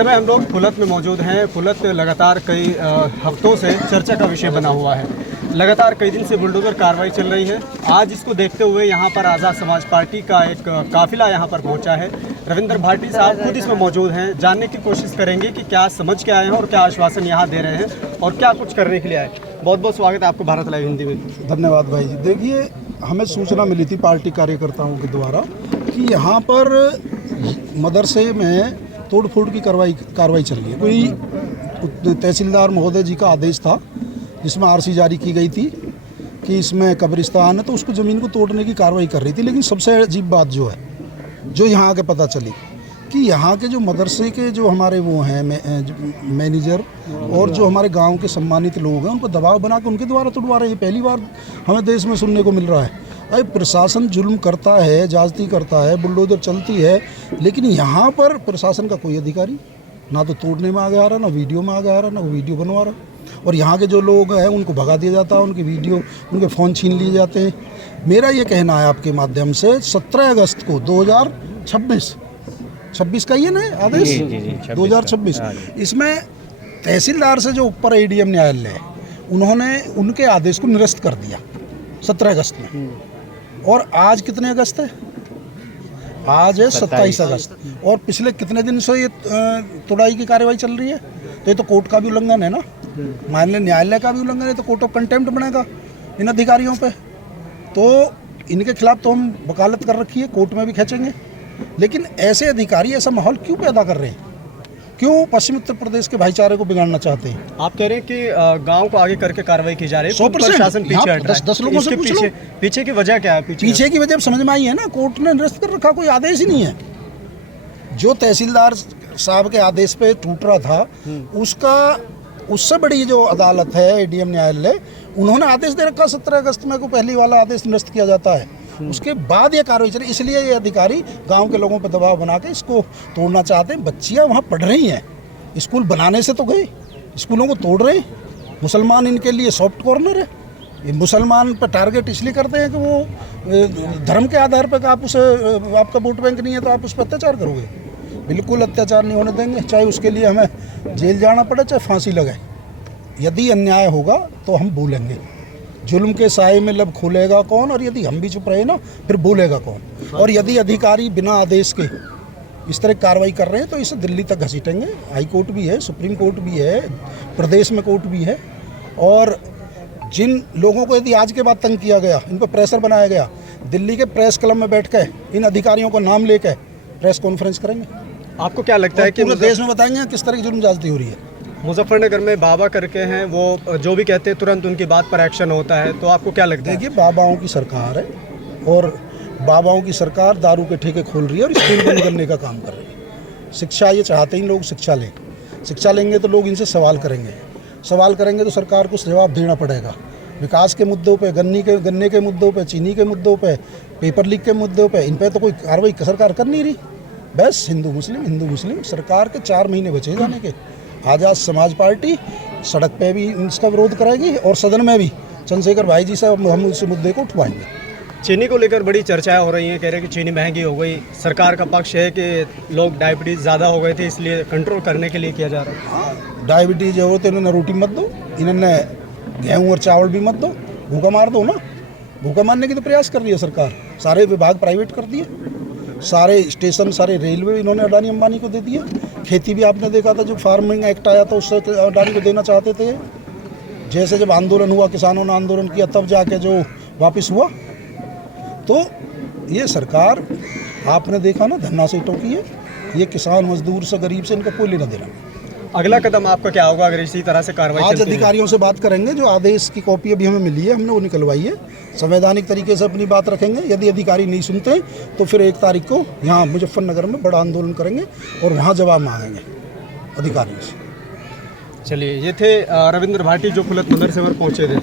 समय हम लोग फुलत में मौजूद हैं। फुलत लगातार कई हफ्तों से चर्चा का विषय बना हुआ है। लगातार कई दिन से बुलडोजर कार्रवाई चल रही है। आज इसको देखते हुए यहाँ पर आज़ाद समाज पार्टी का एक काफिला यहाँ पर पहुँचा है। रविंद्र भाटी साहब खुद इसमें मौजूद हैं। जानने की कोशिश करेंगे कि क्या समझ के आए हैं और क्या आश्वासन यहाँ दे रहे हैं और क्या कुछ करने के लिए आए। बहुत बहुत स्वागत है आपको भारत लाइव हिंदी में। धन्यवाद भाई जी। देखिए, हमें सूचना मिली थी पार्टी कार्यकर्ताओं के द्वारा कि यहाँ पर मदरसे में तोड़फोड़ की कार्रवाई चल रही है। कोई तहसीलदार महोदय जी का आदेश था जिसमें आरसी जारी की गई थी कि इसमें कब्रिस्तान है, तो उसको ज़मीन को तोड़ने की कार्रवाई कर रही थी। लेकिन सबसे अजीब बात जो यहाँ आके पता चली कि यहाँ के जो मदरसे के जो हमारे वो हैं मैनेजर और जो हमारे गांव के सम्मानित लोग हैं, उनको दबाव बना के उनके द्वारा तोड़वा रहे हैं। पहली बार हमें देश में सुनने को मिल रहा है। अरे प्रशासन जुल्म करता है, ज्यादती करता है, बुलडोजर चलती है, लेकिन यहाँ पर प्रशासन का कोई अधिकारी ना तो तोड़ने में आगे आ रहा, ना वीडियो में आगे आ रहा, ना वो वीडियो बनवा रहा। और यहाँ के जो लोग हैं उनको भगा दिया जाता है, उनके वीडियो, उनके फ़ोन छीन लिए जाते हैं। मेरा ये कहना है आपके माध्यम से, 17 अगस्त को 2026 का ये ना आदेश, 2026, इसमें तहसीलदार से जो ऊपर एडीएम न्यायालय है, उन्होंने उनके आदेश को निरस्त कर दिया 17 अगस्त में। और आज कितने अगस्त है? आज है 27 अगस्त। और पिछले कितने दिन से ये तोड़ाई की कार्रवाई चल रही है? तो ये तो कोर्ट का भी उल्लंघन है ना, मान लें न्यायालय का भी उल्लंघन है, तो कोर्ट ऑफ कंटेम्प्ट बनेगा इन अधिकारियों पे। तो इनके खिलाफ तो हम वकालत कर रखी है, कोर्ट में भी खींचेंगे। लेकिन ऐसे अधिकारी ऐसा माहौल क्यों पैदा कर रहे हैं? क्यों पश्चिम उत्तर प्रदेश के भाईचारे को बिगाड़ना चाहते हैं? आप कह रहे हैं कि गांव को आगे करके कार्रवाई की जा रही है, 100%। शासन पीछे हट रहा है। 10 लोगों से पूछ लो। पीछे की वजह क्या है? पीछे की वजह समझ में आई है ना, कोर्ट ने निरस्त कर रखा, कोई आदेश ही नहीं है। जो तहसीलदार साहब के आदेश पे टूट रहा था, उससे बड़ी जो अदालत है एडीएम न्यायालय, उन्होंने आदेश दे रखा 17 अगस्त में को पहली वाला आदेश निरस्त किया जाता है। उसके बाद ये कार्रवाई चली। इसलिए ये अधिकारी गांव के लोगों पर दबाव बना के इसको तोड़ना चाहते हैं। बच्चियां वहाँ पढ़ रही हैं, स्कूल बनाने से तो गए, स्कूलों को तोड़ रहे हैं। मुसलमान इनके लिए सॉफ्ट कॉर्नर है। ये मुसलमान पर टारगेट इसलिए करते हैं कि वो धर्म के आधार पर आप उसे, आपका वोट बैंक नहीं है तो आप उस पर अत्याचार करोगे। बिल्कुल अत्याचार नहीं होने देंगे, चाहे उसके लिए हमें जेल जाना पड़े, चाहे फांसी लगे। यदि अन्याय होगा तो हम बोलेंगे। जुल्म के साए में लब खोलेगा कौन? और यदि हम भी चुप रहे ना, फिर बोलेगा कौन? और यदि अधिकारी बिना आदेश के इस तरह कार्रवाई कर रहे हैं तो इसे दिल्ली तक घसीटेंगे। हाई कोर्ट भी है, सुप्रीम कोर्ट भी है, प्रदेश में कोर्ट भी है। और जिन लोगों को यदि आज के बाद तंग किया गया, इन पर प्रेशर बनाया गया, दिल्ली के प्रेस क्लब में बैठ कर इन अधिकारियों का नाम लेकर प्रेस कॉन्फ्रेंस करेंगे। आपको क्या लगता है कि पूरे देश में बताएंगे किस तरह की जुल्म ज्यादती हो रही है? मुजफ्फरनगर में बाबा करके हैं, वो जो भी कहते हैं तुरंत उनकी बात पर एक्शन होता है, तो आपको क्या लगता है? देखिए, बाबाओं की सरकार है और बाबाओं की सरकार दारू के ठेके खोल रही है और स्कूल बंद करने का काम कर रही है। शिक्षा, ये चाहते ही लोग शिक्षा लें। शिक्षा लेंगे तो लोग इनसे सवाल करेंगे तो सरकार को जवाब देना पड़ेगा। विकास के मुद्दों पे, गन्ने के मुद्दों पे, चीनी के मुद्दों पे, पेपर लीक के मुद्दों पे, इन पे तो कोई कार्रवाई सरकार कर नहीं रही। बस हिंदू मुस्लिम सरकार के 4 महीने बचे जाने के। आज़ाद समाज पार्टी सड़क पे भी इसका विरोध करेगी और सदन में भी चंद्रशेखर भाई जी से हम उस मुद्दे को उठवाएंगे। चीनी को लेकर बड़ी चर्चाएं हो रही हैं, कह रहे हैं कि चीनी महंगी हो गई। सरकार का पक्ष है कि लोग डायबिटीज़ ज़्यादा हो गए थे, इसलिए कंट्रोल करने के लिए किया जा रहा है। हाँ, डायबिटीज़ जो होते इन्होंने रोटी मत दो, इन्होंने गेहूँ और चावल भी मत दो, भूखा मार दो ना। भूखा मारने की तो प्रयास कर रही है सरकार। सारे विभाग प्राइवेट कर दिए, सारे स्टेशन, सारे रेलवे इन्होंने अडानी अंबानी को दे दिए। खेती भी आपने देखा था, जो फार्मिंग एक्ट आया था उससे अडानी को देना चाहते थे। जैसे जब आंदोलन हुआ, किसानों ने आंदोलन किया, तब जाके जो वापस हुआ। तो ये सरकार आपने देखा ना, धन्नासेठों की है। ये किसान मजदूर से, गरीब से इनका कोई लेना देना नहीं। अगला कदम आपका क्या होगा अगर इसी तरह से कार्रवाई? आज अधिकारियों से बात करेंगे। जो आदेश की कॉपी अभी हमें मिली है, हमने वो निकलवाई है। संवैधानिक तरीके से अपनी बात रखेंगे। यदि अधिकारी नहीं सुनते तो फिर 1 तारीख को यहाँ मुजफ्फरनगर में बड़ा आंदोलन करेंगे और वहाँ जवाब मांगेंगे अधिकारियों से। चलिए, ये थे रविंद्र भाटी जो फुलत मदरसे पर पहुँचे थे।